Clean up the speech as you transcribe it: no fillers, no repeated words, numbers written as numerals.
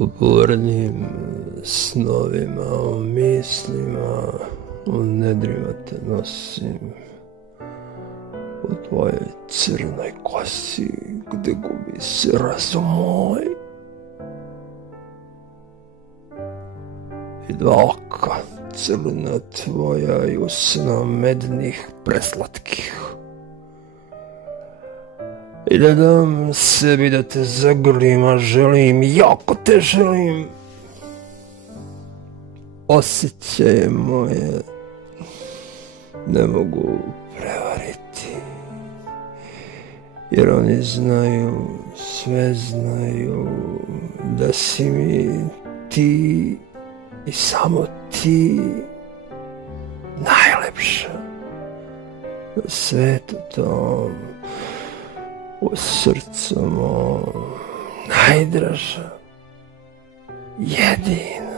U burnim snovima, u mislima, u nedrima te nosim, u tvojoj crnoj kosi gde gubi se razum moj. I dva oka crna tvoja i usna mednih preslatkih. I da dam sebi da te zagrlim, a želim, jako te želim. Osjećaje moje ne mogu prevariti, jer oni znaju, sve znaju, da si mi ti i samo ti najlepša na svetu tom. U srcu mom najdraža, jedina.